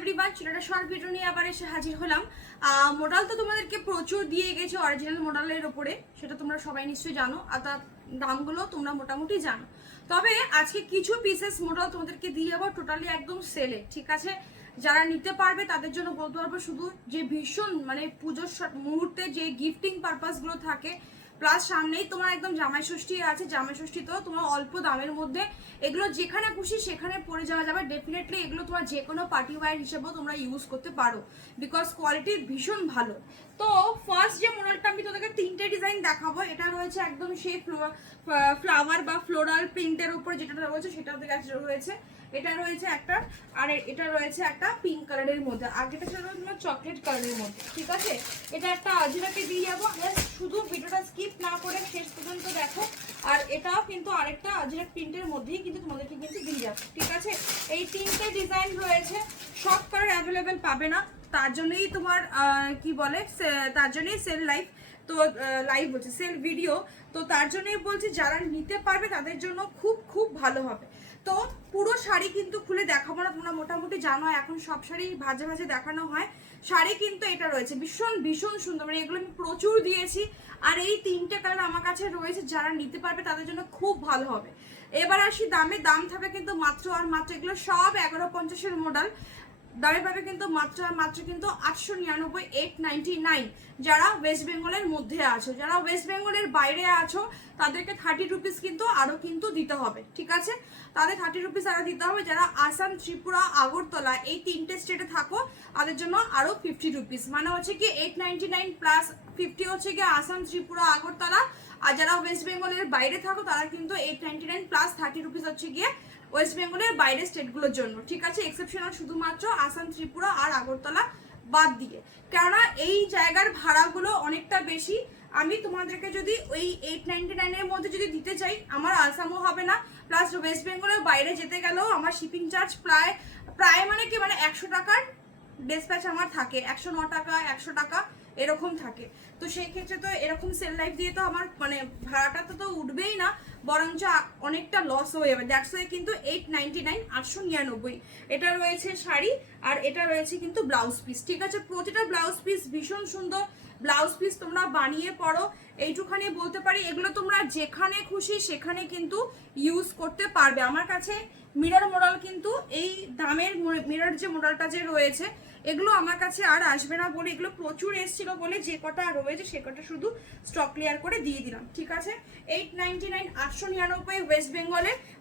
Everyone, ছেলেটা short video নিয়ে আবার এসে হাজির হলাম। মডেল তো তোমাদেরকে প্রচুর দিয়ে গেছে অরিজিনাল মডেলের ওপরে, সেটা তোমরা সবাই নিশ্চয়ই জানো, আর তার দামগুলো তোমরা মোটামুটি জানো। তবে আজকে কিছু পিসেস মডেল তোমাদেরকে দিয়ে যাবো টোটালি একদম সেলে, ঠিক আছে? যারা নিতে পারবে তাদের জন্য বলতে পারবো শুধু যে ভীষণ মানে পুজোর মুহূর্তে যে গিফটিং পারপাসগুলো থাকে, প্লাস সামনেই তোমার একদম জামাই ষষ্ঠী আছে, জামাই ষষ্ঠীতেও তোমার অল্প দামের মধ্যে এগুলো যেখানে খুশি সেখানে পরে যাওয়া যাবে। ডেফিনেটলি এগুলো তোমার যে কোনো পার্টি ওয়্যার হিসেবেও তোমরা ইউজ করতে পারো, বিকজ কোয়ালিটি ভীষণ ভালো। তো ফার্স্ট যে মডেলটা আমি তোমাদেরকে তিনটে ডিজাইন দেখাবো, এটা রয়েছে একদম সেই ফ্লাওয়ার বা ফ্লোরাল প্রিন্টের উপর যেটা রয়েছে সেটা রয়েছে, এটা রয়েছে একটা, আর এটা রয়েছে একটা পিঙ্ক কালারের মধ্যে, আগেটা ছিল তোমার চকলেট কালারের মধ্যে, ঠিক আছে? এটা একটা আজরাকে দিয়ে যাবো, শুধু ভিডিওটা স্কিপ না করে শেষ পর্যন্ত দেখো। আর এটাও কিন্তু আরেকটা আজরাক প্রিন্টের মধ্যেই কিন্তু তোমাদেরকে কিন্তু দিয়ে যাবে, ঠিক আছে? এই তিনটে ডিজাইন রয়েছে, সব কালার অ্যাভেলেবেল পাবে না, তার জন্যই তোমার কি বলে, তার জন্যই সেল লাইভ, তো লাইভ বলছে সেল ভিডিও, তো তার জন্যই বলছি যারা নিতে পারবে তাদের জন্য খুব খুব ভালো হবে। তো পুরো শাড়ি কিন্তু খুলে দেখাবো না, তোমরা মোটামুটি জানো এখন সব শাড়ি ভাজে ভাজে দেখানো হয়। শাড়ি কিন্তু এটা রয়েছে ভীষণ ভীষণ সুন্দর, মানে এগুলো আমি প্রচুর দিয়েছি, আর এই তিনটে কালার আমার কাছে রয়েছে, যারা নিতে পারবে তাদের জন্য খুব ভালো হবে। এবার আসি দামে, দাম থাকবে কিন্তু মাত্র আর মাত্র, এগুলো সব 1150-এর মডেল, দামে পাবে কিন্তু মাত্র আর মাত্র কিন্তু 899, 899। যারা ওয়েস্ট বেঙ্গলের মধ্যে আছো, যারা ওয়েস্ট বেঙ্গলের বাইরে আছো তাদেরকে 30 রুপিস কিন্তু আরও কিন্তু দিতে হবে, ঠিক আছে? তাদের 30 রুপিস আরও দিতে হবে। যারা আসাম, ত্রিপুরা, আগরতলা এই তিনটে স্টেটে থাকো তাদের জন্য আরও 50 রুপিস, মানে হচ্ছে কি 899 প্লাস 50 হচ্ছে কি আসাম, ত্রিপুরা, আগরতলা। আর যারা ওয়েস্ট বেঙ্গলের বাইরে থাকো তারা কিন্তু 899 প্লাস 30 রুপিস হচ্ছে গিয়ে ওয়েস্ট বেঙ্গলের বাইরের স্টেটগুলোর জন্য, ঠিক আছে? এক্সেপশনাল শুধুমাত্র আসাম, ত্রিপুরা আর আগরতলা বাদ দিয়ে, কেননা এই জায়গার ভাড়াগুলো অনেকটা বেশি। আমি তোমাদেরকে যদি ওই 899-এর মধ্যে যদি দিতে চাই, আমার আসামও হবে না, প্লাস ওয়েস্ট বেঙ্গলের বাইরে যেতে গেলেও আমার শিপিং চার্জ প্রায় মানে কি মানে 100 টাকার ডিসপ্যাচ আমার থাকে, 109 টাকা 100 টাকা এরকম থাকে। তো সেই ক্ষেত্রে তো এরকম সেল লাইফ দিয়ে তো আমার মানে ভাড়াটা তো উঠবেই না, বরঞ্চ অনেকটা লস হয়ে যাবে। দ্যাটস ওয়াই কিন্তু 899, 899 এটা রয়েছে শাড়ি, আর এটা রয়েছে কিন্তু ব্লাউজ পিস, ঠিক আছে? প্রতিটা ব্লাউজ পিস ভীষণ সুন্দর ব্লাউজ পিস, তোমরা বানিয়ে পড়ো, এইটুখানি বলতে পারি। এগুলো তোমরা যেখানে খুশি সেখানে কিন্তু ইউজ করতে পারবে। আমার কাছে মিরর মডেল কিন্তু এই দামের মিরর যে মডেলটা যে রয়েছে এগুলো আমার কাছে আর আসবে না বলে, এগুলো প্রচুর এসেছিল বলে যে কটা রয়েছে সে কটা শুধু স্টক ক্লিয়ার করে দিয়ে দিলাম, ঠিক আছে? 899, 899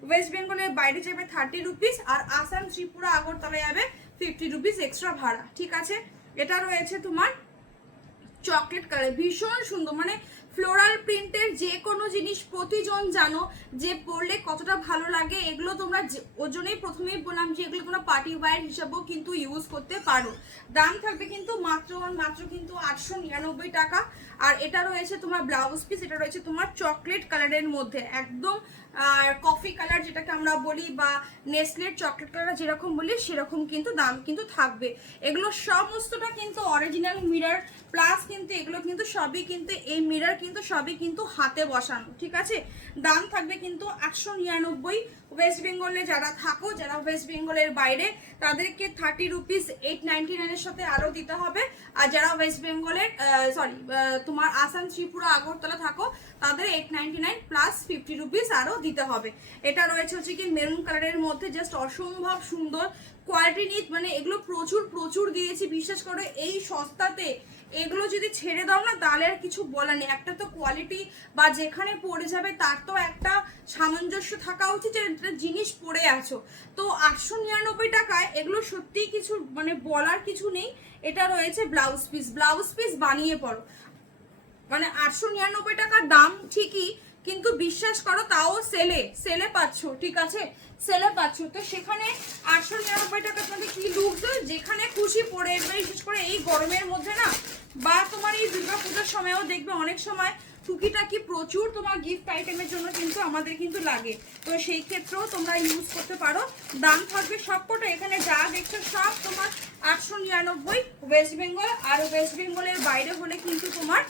ওয়েস্ট বেঙ্গলের বাইরে যাবে 30 রুপিস, আর আসাম, ত্রিপুরা, আগরতলা যাবে 50 রুপিস এক্সট্রা ভাড়া, ঠিক আছে? এটা রয়েছে তোমার চকলেট কালার, ভীষণ সুন্দর, মানে ফ্লোরাল প্রিন্টের যে কোনো জিনিস প্রতিজন জানো যে পরলে কতটা ভালো লাগে। এগুলো তোমরা ওর জন্যই প্রথমেই বললাম যে এগুলো তোমরা পার্টি ওয়্যার হিসাবেও কিন্তু ইউজ করতে পারো। দাম থাকবে কিন্তু মাত্র কিন্তু 899 টাকা। আর এটা রয়েছে তোমার ব্লাউজ পিস, এটা রয়েছে তোমার চকলেট কালারের মধ্যে, একদম কফি কালার যেটাকে আমরা বলি, বা নেসলের চকলেট কালার যেরকম বলি সেরকম কিন্তু দাম কিন্তু থাকবে। এগুলো সমস্তটা কিন্তু অরিজিনাল মিরর, প্লাস কিন্তু এগুলো কিন্তু সবই কিন্তু এই মিরর কিন্তু সবই কিন্তু হাতে বসানো, ঠিক আছে? দাম থাকবে কিন্তু 899। ওয়েস্ট বেঙ্গলে যারা থাকো, যারা ওয়েস্ট বেঙ্গলের বাইরে তাদেরকে 30 রুপিস 899-এর সাথে আরও দিতে হবে। আর যারা ওয়েস্ট বেঙ্গলের তোমার আসাম, ত্রিপুরা, আগরতলা থাকো তাদের 899 প্লাস 50 রুপিস আরও দিতে হবে। এটা রয়েছে হচ্ছে কি মেরুন কালারের মধ্যে, জাস্ট অসম্ভব সুন্দর কোয়ালিটি নিট, মানে এগুলো প্রচুর প্রচুর দিয়েছি, বিশ্বাস করো এই সস্তাতে এগুলো যদি ছেড়ে দাও না তাহলে আর কিছু বলার নেই। একটা তো কোয়ালিটি বা যেখানে পড়ে যাবে তার তো একটা সামঞ্জস্য থাকা উচিত যে একটা জিনিস পড়ে আছো। তো 899 টাকায় এগুলো সত্যিই কিছু মানে বলার কিছু নেই। এটা রয়েছে ব্লাউজ পিস বানিয়ে পড়ো, মানে 899 টাকার দাম ঠিকই, কিন্তু বিশ্বাস করো তাও সেলে পাচ্ছ, ঠিক আছে? সেলে পাচ্ছ, তো সেখানে 899 টাকা তোমাদের কি লুক দেয়, যেখানে খুশি পড়ে, বিশেষ করে এই গরমের মধ্যে না, বা তোমার এই দুর্গা পূজার সময়ও দেখবে অনেক সময় টুকিটাকি প্রচুর তোমার গিফট আইটেমের জন্য কিন্তু আমাদের কিন্তু লাগে, তো সেই ক্ষেত্রেও তোমরা ইউজ করতে পারো। দাম থাকবে সবকটা এখানে যা দেখছো সব তোমার 899 ওয়েস্ট বেঙ্গল, আর ওয়েস্ট বেঙ্গলের বাইরে হলে কিন্তু তোমার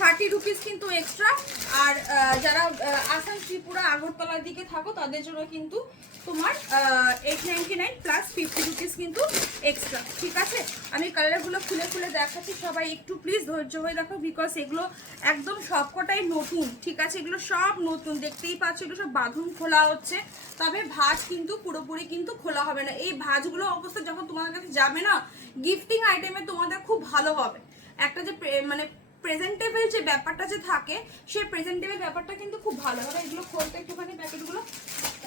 30 রুপিস কিন্তু এক্সট্রা। আর যারা আসাম, ত্রিপুরা, আগরতলার দিকে থাকো তাদের জন্য কিন্তু তোমার 899 প্লাস 50 রুপিস কিন্তু এক্সট্রা। ঠিক আছে, আমি কালারগুলো খুলে খুলে দেখাচ্ছি, সবাই একটু প্লিজ ধৈর্য হয়ে দেখো, বিকজ এগুলো একদম সবকটাই নতুন। ঠিক আছে, এগুলো সব নতুন, দেখতেই পাচ্ছ এগুলো সব বাঁধন খোলা হচ্ছে, তবে ভাঁজ কিন্তু পুরোপুরি কিন্তু খোলা হবে না। এই ভাঁজগুলো অবস্থা যখন তোমাদের কাছে যাবে না, গিফটিং আইটেমে তোমাদের খুব ভালো হবে। একটা যে মানে প্রেজেন্টেবল যে ব্যাপারটা যে থাকে, সেই প্রেজেন্টেবল ব্যাপারটা কিন্তু খুব ভালো হবে। এগুলো খোলতে একটুখানি, প্যাকেটগুলো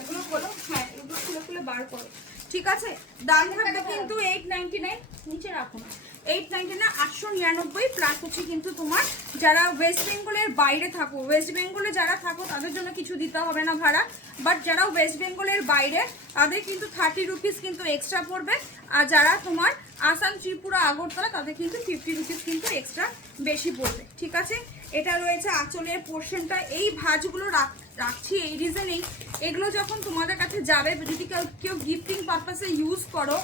এগুলো খোলো, হ্যাঁ এগুলো খুলে খুলে বার করো। ঠিক আছে, দাম থাকবে কিন্তু 899, নিচে রাখো না, 899, 899 প্লাস হচ্ছে কিন্তু তোমার যারা ওয়েস্ট বেঙ্গলের বাইরে থাকো, ওয়েস্ট বেঙ্গলে যারা থাকো তাদের জন্য কিছু দিতে হবে না ভাড়া, বাট যারা ওয়েস্ট বেঙ্গলের বাইরে তাদের কিন্তু 30 রুপিস কিন্তু এক্সট্রা পড়বে, আর যারা তোমার আসাম, ত্রিপুরা, আগরতলা তাদের কিন্তু 50 রুপিস কিন্তু এক্সট্রা বেশি পড়বে। ঠিক আছে, এটা রয়েছে আঁচলের পোর্শনটা। এই ভাঁজগুলো রাখছি এই রিজনেই, এগুলো যখন তোমাদের কাছে যাবে, যদি কেউ গিফটিং পারপাসে ইউজ করো,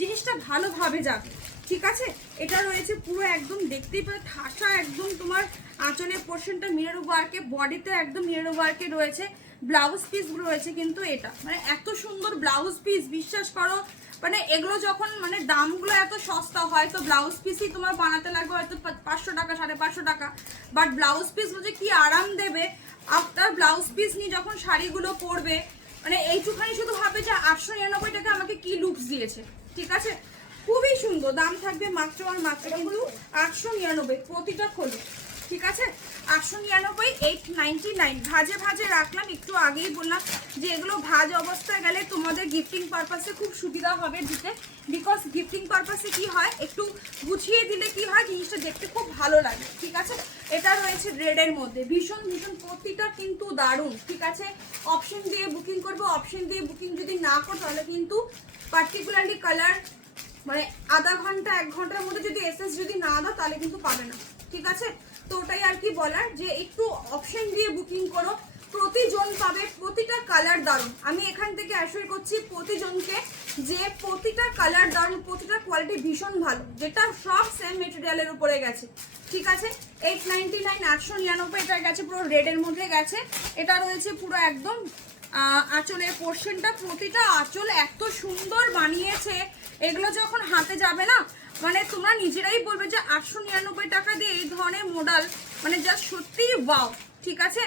জিনিসটা ভালোভাবে যাবে। ঠিক আছে, এটা রয়েছে পুরো একদম দেখতেই পাবে ঠাসা, একদম তোমার আঁচলের পোর্শনটা মিরর ওয়ার্কে, বডিতে একদম মিরর ওয়ার্কে রয়েছে, ব্লাউজ পিস রয়েছে কিন্তু এটা মানে এত সুন্দর ব্লাউজ পিস, বিশ্বাস করো মানে এগুলো যখন মানে দামগুলো এত সস্তা হয়, তো ব্লাউজ পিসই তোমার বানাতে লাগবে হয়তো 500 টাকা, 550 টাকা, বাট ব্লাউজ পিসগুলো যে কি আরাম দেবে, আপনার ব্লাউজ পিস নিয়ে যখন শাড়িগুলো পরবে, মানে এইটুখানি শুধু ভাবে যে 899 টাকা আমাকে কি লুকস দিয়েছে। ঠিক আছে, খুবই সুন্দর, দাম থাকবে মাত্র আর মাত্র কিন্তু 899 প্রতিটা খোলো। ঠিক আছে, 899, 899। ভাজে ভাজে রাখলাম, একটু আগেই বললাম যে এগুলো ভাজ অবস্থায় গেলে তোমাদের গিফটিং পারপাসে খুব সুবিধা হবে দিতে, বিকজ গিফটিং পারপাসে কি হয়, একটু গুছিয়ে দিলে কি হয়, জিনিসটা দেখতে খুব ভালো লাগে। ঠিক আছে, এটা রয়েছে রেডের মধ্যে, ভীষণ ভীষণ প্রতিটা কিন্তু দারুণ। ঠিক আছে, অপশন দিয়ে বুকিং করবো, অপশন দিয়ে বুকিং যদি না করো তাহলে কিন্তু পার্টিকুলারলি কালার মানে আধা ঘন্টা 1 ঘন্টার মধ্যে যদি এসএস যদি না দাও তাহলে কিন্তু পাবে না। ঠিক আছে, তো ওটাই আর কি বলার, যে একটু অপশন দিয়ে বুকিং করো, প্রতিজন পাবে, প্রতিটা কালার দারুণ। আমি এখান থেকে অ্যাসিওর করছি প্রতিজনকে যে প্রতিটা কালার দারুণ, প্রতিটা কোয়ালিটি ভীষণ ভালো, যেটা সব সেম মেটেরিয়ালের উপরে গেছে। ঠিক আছে, 899, 899 এটা গেছে পুরো রেডের মধ্যে গেছে। এটা রয়েছে পুরো একদম আঁচলের পোর্শনটা, প্রতিটা আঁচল এত সুন্দর বানিয়েছে, এগুলো যখন হাতে যাবে না মানে তোমরা নিজেরাই বলবে যে 899 টাকা দিয়ে এই ধরনের মডেল মানে জাস্ট সত্যিই ওয়াও। ঠিক আছে,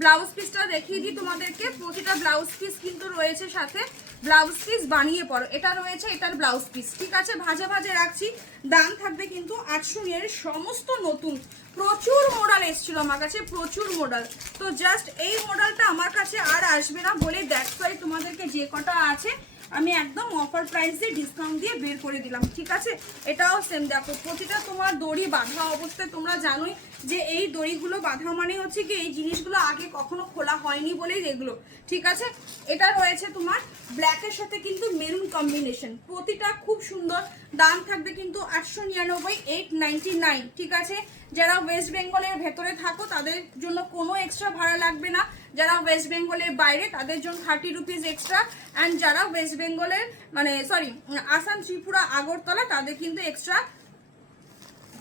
ব্লাউজ পিসটা দেখিয়ে দিই তোমাদেরকে, প্রতিটা ব্লাউজ পিস কিন্তু রয়েছে সাথে, ব্লাউজ পিস বানিয়ে পড়ো, এটা রয়েছে এটার ব্লাউজ পিস। ঠিক আছে, ভাজে ভাজে রাখছি, দাম থাকবে কিন্তু 800 সমস্ত নতুন, প্রচুর মডেল এসেছিল আমার কাছে, প্রচুর মডেল। তো জাস্ট এই মডেলটা আমার কাছে আর আসবে না বলে দ্যাটস ওয়াই তোমাদেরকে যে কটা আছে আমি একদম অফার প্রাইস দিয়ে ডিসকাউন্ট দিয়ে বের করে দিলাম। ঠিক আছে, এটাও সেম দেখো, প্রতিটা তোমার দড়ি বাঁধা অবস্থায়, তোমরা জানোই যে এই দড়িগুলো বাঁধা মানে হচ্ছে কি এই জিনিসগুলো আগে কখনো খোলা হয়নি বলেই এগুলো। ঠিক আছে, এটা রয়েছে তোমার ব্ল্যাকের সাথে কিন্তু মেরুন কম্বিনেশন, প্রতিটা খুব সুন্দর, দাম থাকবে কিন্তু 899, 899। ঠিক আছে, যারা ওয়েস্ট বেঙ্গলের ভেতরে থাকো তাদের জন্য কোনো এক্সট্রা ভাড়া লাগবে না, যারা ওয়েস্ট বেঙ্গলের বাইরে তাদের জন্য 30 রুপিস এক্সট্রা, অ্যান্ড যারা ওয়েস্ট বেঙ্গলের মানে সরি আসাম, ত্রিপুরা, আগরতলা তাদের কিন্তু এক্সট্রা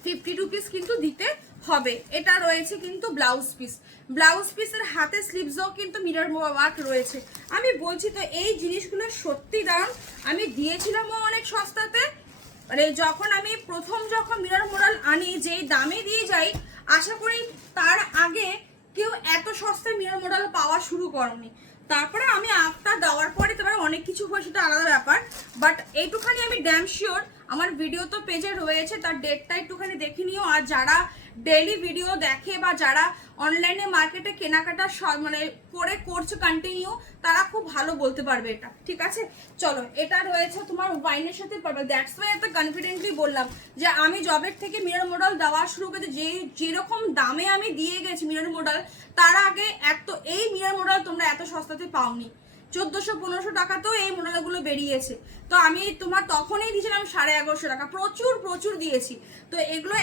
50 রুপিস কিন্তু দিতে হবে। এটা রয়েছে কিন্তু ব্লাউজ পিস, ব্লাউজ পিসের হাতে স্লিভসও কিন্তু মিরর ওয়ার্ক রয়েছে। আমি বলছি তো এই জিনিসগুলো সত্যি দাম, আমি দিয়েছিলামও অনেক সস্তাতে, মানে যখন আমি যখন মিরর মডেল আনি যেই দামে দিয়ে যাই, আশা করি তার আগে কেউ এত সস্তায় মিরর মডেল পাওয়া শুরু করনি। তারপরে আমি আফটার দেওয়ার পরে তারপরে অনেক কিছু হয়, সেটা আলাদা ব্যাপার, বাট এইটুখানি আমি ড্যাম শিওর, আমার ভিডিও তো পেজে রয়েছে, তার ডেটটা একটুখানি দেখে নিও। আর যারা ডেইলি ভিডিও দেখে বা যারা অনলাইনে মার্কেটে কেনাকাটা মানে করছে কন্টিনিউ, তারা খুব ভালো বলতে পারবে এটা। ঠিক আছে, চলো এটা রয়েছে তোমার ওয়াইনের সাথে পারবে, দ্যাটস ওয়াই এত কনফিডেন্টলি বললাম যে আমি জবের থেকে মিরর মডেল দেওয়া শুরু করেছি, যেরকম দামে আমি দিয়ে গেছি মিরর মডেল, তার আগে এই মিরর মডেল তোমরা এত সস্তাতে পাওনি। 1400-1500 টাকাতেও এই মডেলগুলো বেরিয়েছে, তো আমি তোমার তখনই দিয়েছিলাম 1150 টাকা, প্রচুর দিয়েছি। তো এগুলো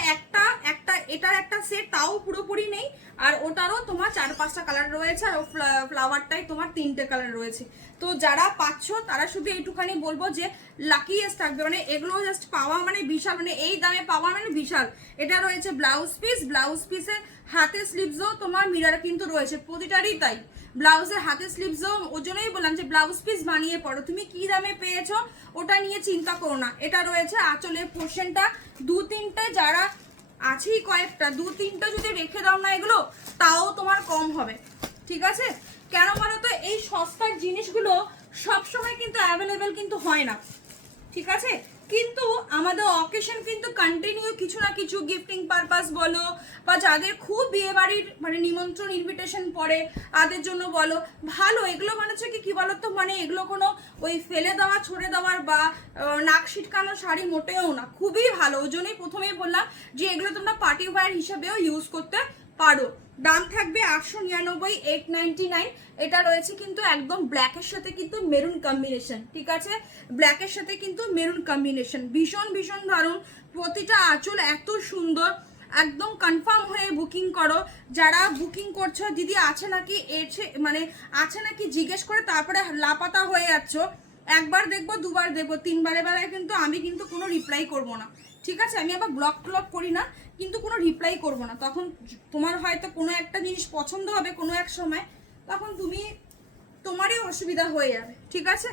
এটার একটা সেট তাও পুরোপুরি নেই, আর ওটারও তোমার 4-5টা কালার রয়েছে, আর ফ্লাওয়ারটাই তোমার 3টে কালার রয়েছে। তো যারা পাচ্ছ তারা শুধু এইটুখানি বলবো যে লাকিয়েস্ট থাকবে, মানে এগুলো জাস্ট পাওয়া মানে বিশাল, মানে এই দামে পাওয়া মানে বিশাল। এটা রয়েছে ব্লাউজ পিস, ব্লাউজ পিসের হাতে স্লিভসও তোমার মিরর কিন্তু রয়েছে প্রতিটারই তাই, ব্লাউজের হাতে স্লিভসও ওর জন্যই বললাম যে ব্লাউজ পিস বানিয়ে পড়ো। তুমি কি দামে পেয়েছো ওটা নিয়ে চিন্তা করো না। এটা রয়েছে আঁচলের পোর্শনটা, 2-3টে যারা আছেই কয়েকটা, 2-3টে যদি রেখে দাও না এগুলো তাও তোমার কম হবে, ঠিক আছে? কেন বলো তো, এই সস্তার জিনিসগুলো সবসময় কিন্তু অ্যাভেলেবেল কিন্তু হয় না, ঠিক আছে? কিন্তু আমাদের অকেশন কিন্তু কন্টিনিউ কিছু না কিছু গিফটিং পারপাস বলো বা যাদের খুব বিয়ে বাড়ির মানে নিমন্ত্রণ ইনভিটেশন পড়ে তাদের জন্য বলো, ভালো এগুলো মানে হচ্ছে কি বলো তো, মানে এগুলো কোনো ওই ফেলে দেওয়া ছড়ে দেওয়ার বা নাক ছিটকানো শাড়ি মোটেও না, খুবই ভালো। ওই জন্যই প্রথমেই বললাম যে এগুলো তোমরা পার্টি ওয়্যার হিসেবেও ইউজ করতে পারো। দাম থাকবে 899, 899। এটা রয়েছে কিন্তু একদম ব্ল্যাকের সাথে কিন্তু মেরুন কম্বিনেশন, ঠিক আছে? ব্ল্যাকের সাথে কিন্তু মেরুন কম্বিনেশন ভীষণ ভীষণ দারুণ। প্রতিটা আঁচল এত সুন্দর, একদম কনফার্ম হয়ে বুকিং করো। যারা বুকিং করছো দিদি আছে নাকি মানে আছে নাকি জিজ্ঞেস করে তারপরে লাপাতা হয়ে যাচ্ছ, একবার দেখবো, দুবার দেখবো, তিনবারের বেলায় কিন্তু আমি কিন্তু কোনো রিপ্লাই করব না, ঠিক আছে? আমি আবার ব্লক ট্লক করি না, কিন্তু কোনো রিপ্লাই করব না। তখন তোমার হয়তো কোনো একটা জিনিস পছন্দ হবে কোনো এক সময়, তখন তোমারই অসুবিধা হয়ে যাবে, ঠিক আছে?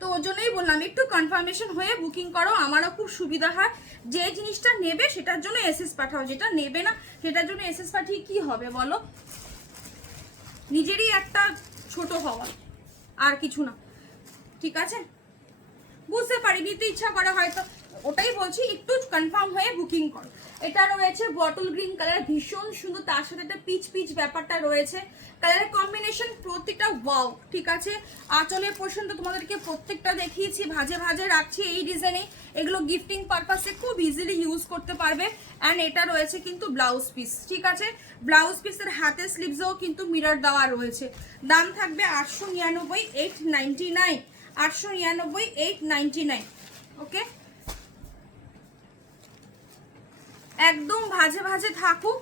তো ওই জন্যই বললাম একটু কনফার্মেশন হয়ে বুকিং করো, আমারও খুব সুবিধা হয়। যে জিনিসটা নেবে সেটার জন্য এসএস পাঠাও, যেটা নেবে না সেটার জন্য এসএস পাঠিয়ে কি হবে বলো? নিজেরই একটা ছোট হওয়া, আর কিছু না, ঠিক আছে? বুঝতে পারি নিতে ইচ্ছা করে হয়তো, ওটাই বলছি একটু কনফার্ম হয়ে বুকিং করো। এটা রয়েছে বটল গ্রিন কালার, ভীষণ সুন্দর, তার সাথে একটা পিচ পিচ ব্যাপারটা রয়েছে, কালারের কম্বিনেশন প্রত্যেকটা ওয়াও, ঠিক আছে? আঁচলের পোর্শন তো তোমাদেরকে প্রত্যেকটা দেখিয়েছি, ভাজে ভাজে রাখছি এই ডিজাইনে। এগুলো গিফটিং পারপাসে খুব ইজিলি ইউজ করতে পারবে। অ্যান্ড এটা রয়েছে কিন্তু ব্লাউজ পিস, ঠিক আছে? ব্লাউজ পিসের হাতে স্লিভসও কিন্তু মিরর দেওয়া রয়েছে। দাম থাকবে 899, 899, 899, 899, ওকে? একদম ভাজে ভাজে থাকুক,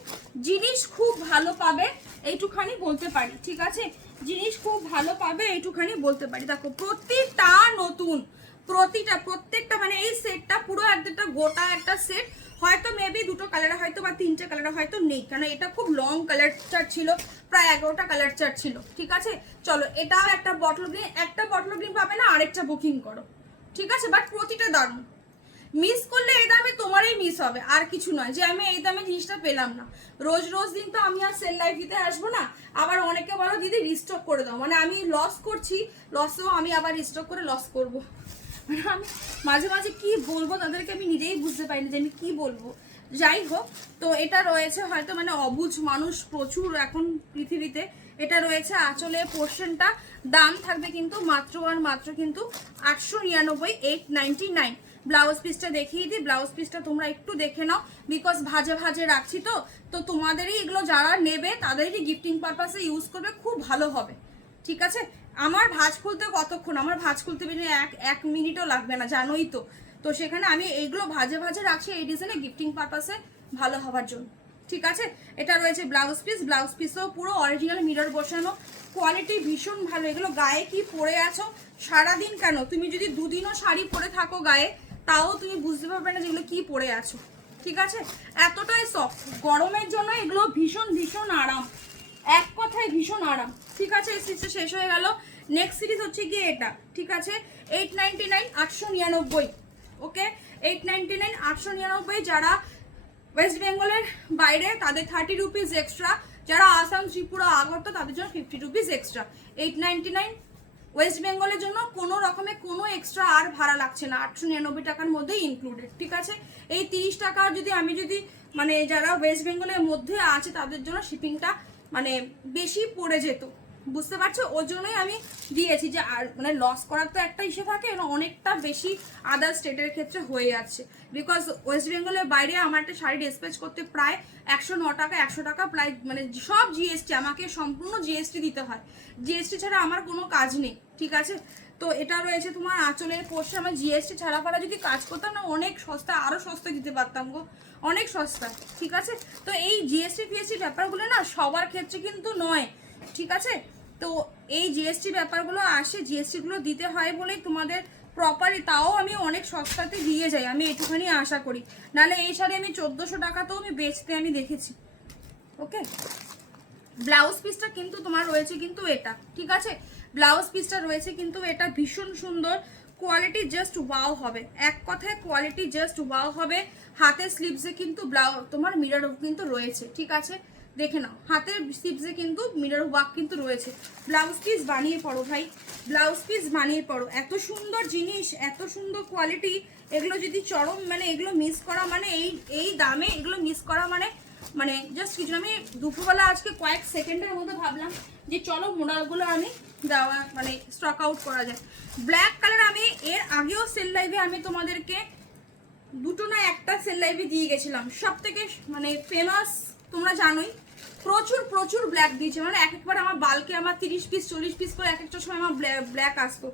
জিনিস খুব ভালো পাবে এইটুখানি বলতে পারি, ঠিক আছে? জিনিস খুব ভালো পাবে এইটুখানি বলতে পারি। দেখো প্রতিটা নতুন, প্রত্যেকটা মানে এই সেটটা পুরো একটা গোটা একটা সেট, হয়তো মেবি দুটো কালারে হয়তো বা তিনটে কালারে হয়তো নেই, কারণ এটা খুব লং কালার চার্ট ছিল, প্রায় 11টা কালার চার্ট ছিল, ঠিক আছে? চলো এটাও একটা বটল গ্রিন পাবে না, আরেকটা বুকিং করো, ঠিক আছে? বাট প্রতিটা দারুণ, মিস করলে এই দামে তোমারই মিস হবে, আর কিছু নয় যে আমি এই দামে জিনিসটা পেলাম না। রোজ রোজ দিন তো আমি আর সেল লাইফ দিতে আসবো না। আবার অনেকে বলো দিদি রিস্টক করে দাও, মানে আমি লস করছি, লসেও আমি আবার রিস্টক করে লস করব। মানে আমি মাঝে মাঝে কি বলবো তাদেরকে আমি নিজেই বুঝতে পারি না যে আমি কি বলবো। যাই হোক, তো এটা রয়েছে হয়তো মানে অবুঝ মানুষ প্রচুর এখন পৃথিবীতে। এটা রয়েছে আঁচলের পোর্শনটা, দাম থাকবে কিন্তু মাত্র আর মাত্র কিন্তু 899, 899। ব্লাউজ পিসটা দেখিয়ে দিই, ব্লাউজ পিসটা তোমরা একটু দেখে নাও, বিকজ ভাজে ভাজে রাখছি তো তোমাদেরই এগুলো যারা নেবে তাদেরই গিফটিং পারপাসে ইউজ করবে, খুব ভালো হবে, ঠিক আছে? আমার ভাঁজ খুলতে কতক্ষণ, আমার ভাঁজ খুলতে বেরিয়ে এক মিনিটও লাগবে না, জানোই তো। তো সেখানে আমি এইগুলো ভাজে ভাজে রাখছি এই ডিজাইনে গিফটিং পারপাসে ভালো হওয়ার জন্য, ঠিক আছে? এটা রয়েছে ব্লাউজ পিসও পুরো অরিজিনাল মিরর বসানো, কোয়ালিটি ভীষণ ভালো। এগুলো গায়ে কি পরে আছো সারাদিন, কেন তুমি যদি দুদিনও শাড়ি পরে থাকো গায়ে তাও তুমি বুঝতে পারবে না যেগুলো কি পরে আছো, ঠিক আছে? এতটাই সফট, গরমের জন্য এগুলো ভীষণ ভীষণ আরাম, এক কথায় ভীষণ আরাম, ঠিক আছে? এই সিরিজটা শেষ হয়ে গেল। নেক্সট সিরিজ হচ্ছে গিয়ে এটা, ঠিক আছে? 899, 899, ওকে? 899, 899। যারা ওয়েস্ট বেঙ্গলের বাইরে তাদের 30 রুপিস এক্সট্রা, যারা আসাম, ত্রিপুরা, আগরতলা তাদের জন্য 50 রুপিস এক্সট্রা। 899 ওয়েস্ট বেঙ্গলের জন্য কোনো রকমের কোনো এক্সট্রা আর ভাড়া লাগছে না, 899 টাকার মধ্যেই ইনক্লুডেড, ঠিক আছে? এই 30 টাকা আমি যদি মানে যারা ওয়েস্ট বেঙ্গলের মধ্যে আছে তাদের জন্য শিপিংটা মানে বেশি পড়ে যেত, বুঝতে পারছো? ওর জন্যই আমি দিয়েছি যে আর মানে লস করার তো একটা ইস্যু থাকে, অনেকটা বেশি আদার স্টেটের ক্ষেত্রে হয়ে যাচ্ছে, বিকজ ওয়েস্ট বেঙ্গলের বাইরে আমার একটা শাড়ি ডিসপ্যাচ করতে প্রায় 109 টাকা, 100 টাকা প্রায়, মানে সব জিএসটি, আমাকে সম্পূর্ণ জিএসটি দিতে হয়, জিএসটি ছাড়া আমার কোনো কাজ নেই, ঠিক আছে? তো এটা রয়েছে তোমার আঁচলের পোর্শন, আমার জিএসটি ছাড়া পারা যদি কাজ করতাম না অনেক সস্তা, আরও সস্তা দিতে পারতাম গো, অনেক সস্তা, ঠিক আছে? তো এই জিএসটি ফিএসটি ব্যাপারগুলো না সবার ক্ষেত্রে কিন্তু নয়, ঠিক আছে? তো এই জিএসটি ব্যাপারগুলো আসে, জিএসটিগুলো দিতে হয় বলেই তোমাদের প্রপারলি, তাও আমি অনেক সস্তাতে দিয়ে যাই, আমি এটুখানি আশা করি, নাহলে এই শাড়ি আমি 1400 টাকাতেও আমি বেচতে আমি দেখেছি, ওকে? ব্লাউজ পিসটা কিন্তু তোমার রয়েছে কিন্তু এটা, ঠিক আছে, ব্লাউজ পিসটা রয়েছে কিন্তু এটা ভীষণ সুন্দর, কোয়ালিটি জাস্ট ওয়াও হবে, এক কথায় কোয়ালিটি জাস্ট ওয়াও হবে। হাতের স্লিভসে কিন্তু তোমার মিরর কিন্তু রয়েছে, ঠিক আছে, দেখে নাও হাতের স্লিভসে কিন্তু মিরর ওয়ার্ক কিন্তু রয়েছে। ব্লাউজ পিস বানিয়ে পড়ো ভাই, ব্লাউজ পিস বানিয়ে পড়ো, এত সুন্দর জিনিস, এত সুন্দর কোয়ালিটি, এগুলো যদি চরম মানে এগুলো মিস করা মানে এই দামে এগুলো মিস করা মানে জাস্ট কিছু। আমি দুপুরবেলা আজকে কয়েক সেকেন্ডের মধ্যে ভাবলাম যে চলো মোডালগুলো আমি দেওয়া মানে স্টক আউট করা যায়। ব্ল্যাক কালার আমি এর আগেও সেল লাইভে আমি তোমাদেরকে দুটো না একটা সেল লাইভে দিয়ে গেছিলাম, সব থেকে মানে ফেমাস তোমরা জানোই, প্রচুর প্রচুর ব্ল্যাক দিয়েছে, মানে এক একবার আমার বালকে আমার 30 পিস 40 পিস করে এক একটা সময় আমার ব্ল্যাক আসতো।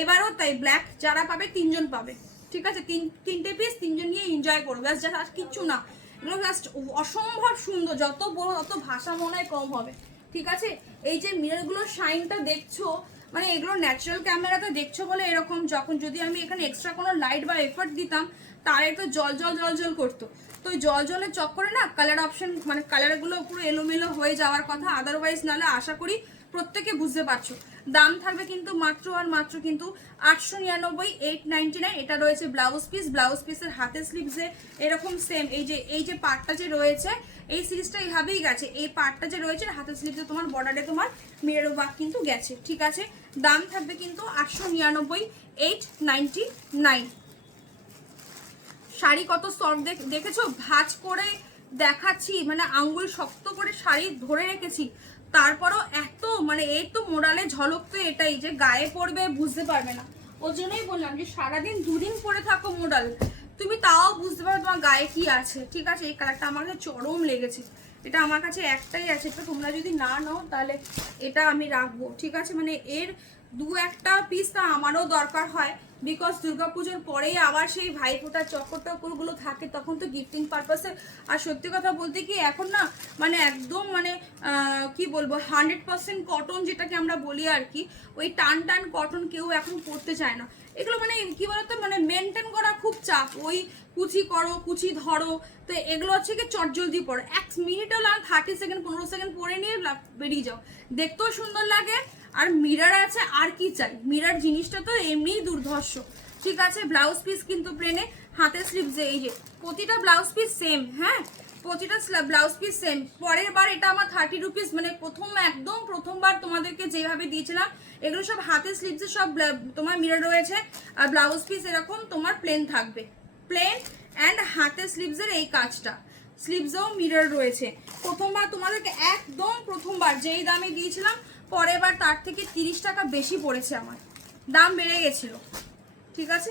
এবারও তাই ব্ল্যাক যারা পাবে 3 জন পাবে, ঠিক আছে, তিনটে পিস 3 জন নিয়ে এনজয় করো, ব্যাস, জাস্ট আর কিচ্ছু না। এগুলো জাস্ট অসম্ভব সুন্দর, যত বড় তত ভাষা মনে হয় কম হবে, ঠিক আছে। এই যে মিররগুলোর শাইনটা দেখছো, মানে এগুলো ন্যাচারাল ক্যামেরাতে দেখছো বলে এরকম, যখন যদি আমি এখানে এক্সট্রা কোনো লাইট বা এফর্ট দিতাম তারে তো জল জল জল জল করতো। তো ওই জল জলের চক্করে না কালার অপশন মানে কালারগুলো পুরো এলোমেলো হয়ে যাওয়ার কথা, আদারওয়াইজ নাহলে আশা করি প্রত্যেকে বুঝতে পারছো। দাম থাকবে কিন্তু মাত্র আর মাত্র কিন্তু 899, 899। এটা রয়েছে ব্লাউজ পিস, ব্লাউজ পিসের হাতের স্লিভসে এরকম সেম এই যে পার্টটা যে রয়েছে এই সিরিজটা এইভাবেই গেছে, এই পার্টটা যে রয়েছে হাতের স্লিভসে তোমার বর্ডারে তোমার মিরর ওয়ার্ক কিন্তু গেছে, ঠিক আছে। দাম থাকবে কিন্তু 899, 899। শাড়ি কত সফট দেখেছো, ভাঁজ করে দেখাচ্ছি, মানে আঙ্গুল শক্ত করে শাড়ি ধরে রেখেছি, তারপরও এত মানে এই তো মোডালে ঝলক তো এটাই যে গায়ে পড়বে বুঝতে পারবে না। ওর জন্যই বললাম যে সারাদিন দুদিন পরে থাকো মোডাল, তুমি তাও বুঝতে পারো তোমার গায়ে কি আছে, ঠিক আছে। এই কালারটা আমার কাছে চরম লেগেছে, এটা আমার কাছে একটাই আছে, তো তোমরা যদি না নাও তাহলে এটা আমি রাখবো, ঠিক আছে। মানে এর দু একটা পিস তা আমারও দরকার হয়, বিকজ দুর্গাপুজোর পরেই আবার সেই ভাইফোঁটার চক্কর টক্করগুলো থাকে, তখন তো গিফটিং পারপাসে। আর সত্যি কথা বলতে কি এখন না মানে একদম মানে কি বলবো 100% কটন যেটাকে আমরা বলি আর কি, ওই টান টান কটন কেউ এখন পরতে চায় না। এগুলো মানে কি বলতো মানে মেনটেন করা খুব চাপ, ওই কুচি করো কুচি ধরো, তো এগুলো হচ্ছে কি চটজলদি পড়ো, 1 মিনিটও লাগে 30 সেকেন্ড 15 সেকেন্ড পরে নিয়ে বেরিয়ে যাও, দেখতেও সুন্দর লাগে। আর মিরর আছে, আর কি চাই, মিরর জিনিসটা তো এমনিই দুর্ধর্ষ, ঠিক আছে। ব্লাউজ পিস কিন্তু প্লেনে, হাতের স্লিভসে এই যে প্রতিটা ব্লাউজ পিস সেম, হ্যাঁ প্রতিটা ব্লাউজ পিস সেম। পরের বার এটা আমার 30 রুপিস, মানে একদম প্রথমবার তোমাদেরকে যেভাবে দিয়েছিলাম, এগুলো সব হাতের স্লিভসে সব তোমার মিরর রয়েছে, আর ব্লাউজ পিস এরকম তোমার প্লেন থাকবে, প্লেন অ্যান্ড হাতের স্লিভসের এই কাজটা, স্লিভসেও মিরর রয়েছে। প্রথমবার তোমাদেরকে একদম প্রথমবার যেই দামে দিয়েছিলাম, পরের বার তার থেকে 30 টাকা বেশি পড়েছে, আমার দাম বেড়ে গেছিল, ঠিক আছে,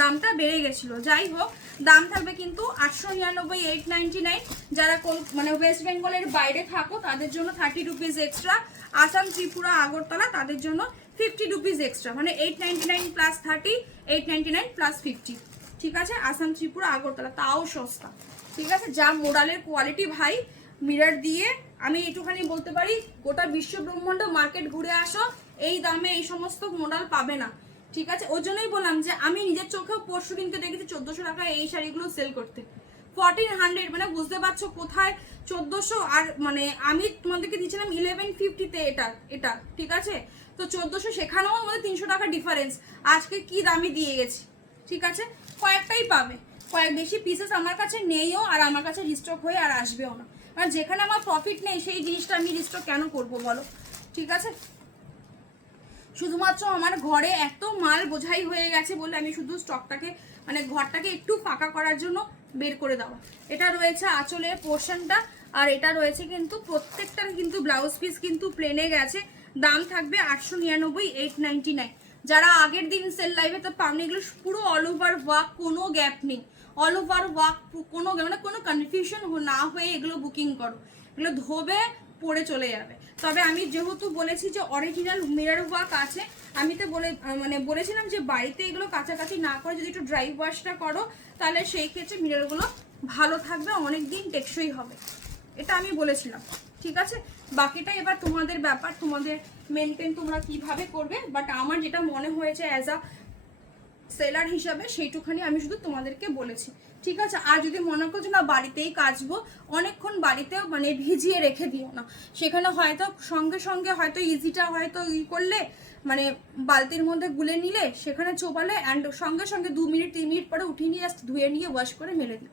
দামটা বেড়ে গেছিল। যাই হোক, দাম থাকবে কিন্তু 899, 899। যারা মানে ওয়েস্ট বেঙ্গলের বাইরে থাকো তাদের জন্য 30 রুপিস এক্সট্রা, আসাম ত্রিপুরা আগরতলা তাদের জন্য 50 রুপিস এক্সট্রা, মানে 899 প্লাস 30, 899 প্লাস 50, ঠিক আছে। আসাম ত্রিপুরা আগরতলা তাও সস্তা, ঠিক আছে। যা মোডালের কোয়ালিটি ভাই, মিরর দিয়ে আমি একটুখানি বলতে পারি গোটা বিশ্ব ব্রহ্মাণ্ড মার্কেট ঘুরে আসো, এই দামে এই সমস্ত মোডাল পাবে না, ঠিক আছে। ওই জন্যই বললাম যে আমি নিজের চোখেও পরশু দিনকে দেখেছি 1400 টাকায় এই শাড়িগুলো সেল করতে, 1400, মানে বুঝতে পারছো কোথায় 1400, আর মানে আমি তোমাদেরকে দিয়েছিলাম 1150-তে এটা ঠিক আছে, তো 1400, সেখানেও আমাদের 300 টাকা ডিফারেন্স, আজকে কি দামে দিয়ে গেছি, ঠিক আছে। কয়েকটাই পাবে, বেশি পিসেস আমার কাছে নেইও, আর আমার কাছে রিস্টক হয়ে আর আসবেও না, কারণ যেখানে আমার প্রফিট নেই সেই জিনিসটা আমি রিস্টক কেন করবো বলো, ঠিক আছে। শুধুমাত্র আমার ঘরে এত মাল বোঝাই হয়ে গেছে বলে আমি শুধু স্টকটাকে মানে ঘরটাকে একটু ফাঁকা করার জন্য বের করে দেওয়া। এটা রয়েছে আঁচলের পোর্শনটা, আর এটা রয়েছে কিন্তু প্রত্যেকটার কিন্তু ব্লাউজ পিস কিন্তু প্লেনে গেছে। দাম থাকবে 899, 899। যারা আগের দিন সেল লাইভে তো পাওনি, এগুলো পুরো অল ওভার ওয়ার্ক, কোনো গ্যাপ নেই, অল ওভার ওয়ার্ক, কোনো মানে কোনো কনফিউশন না হয়ে এগুলো বুকিং করো, এগুলো ধোবে পরে চলে যাবে। তবে আমি যেহেতু বলেছি যে অরিজিনাল মিরর ওয়ার্ক আছে, আমি তো বলেছিলাম যে বাড়িতে এগুলো কাছাকাছি না করে যদি একটু ড্রাই ওয়াশটা করো, তাহলে সেই ক্ষেত্রে মিররগুলো ভালো থাকবে, অনেক দিন টেকসই হবে, এটা আমি বলেছিলাম, ঠিক আছে। বাকিটা এবার তোমাদের ব্যাপার, তোমাদের মেনটেন তোমরা কিভাবে করবে, বাট আমার যেটা মনে হয়েছে অ্যাজ আ সেলার হিসাবে সেইটুখানি আমি শুধু তোমাদেরকে বলেছি, ঠিক আছে? আর যদি মনে করছো না বাড়িতেই কাচবো, অনেকক্ষণ বাড়িতে মানে ভিজিয়ে রেখে দিও না, সেখানে হয়তো সঙ্গে সঙ্গে হয়তো ইজিটা হয়তো করলে মানে বালতির মধ্যে গুলে নিলে, সেখানে চোবালে অ্যান্ড সঙ্গে সঙ্গে 2 মিনিট 3 মিনিট পরে উঠিয়ে নিয়ে জাস্ট ধুয়ে নিয়ে ওয়াশ করে মেলে দিই,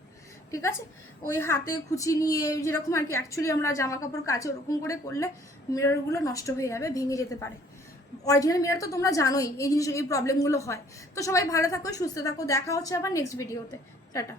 ঠিক আছে? ওই হাতে খুঁচি নিয়ে যেরকম আর কি অ্যাকচুয়ালি আমরা জামা কাপড় কাচে ওরকম করে করলে মিররগুলো নষ্ট হয়ে যাবে, ভেঙে যেতে পারে। অরিজিনাল মিরর তো তোমরা জানোই এই জিনিস, এই প্রবলেমগুলো হয়। তো সবাই ভালো থাকো, সুস্থ থাকো, দেখা হচ্ছে আবার নেক্সট ভিডিওতে। টাটা।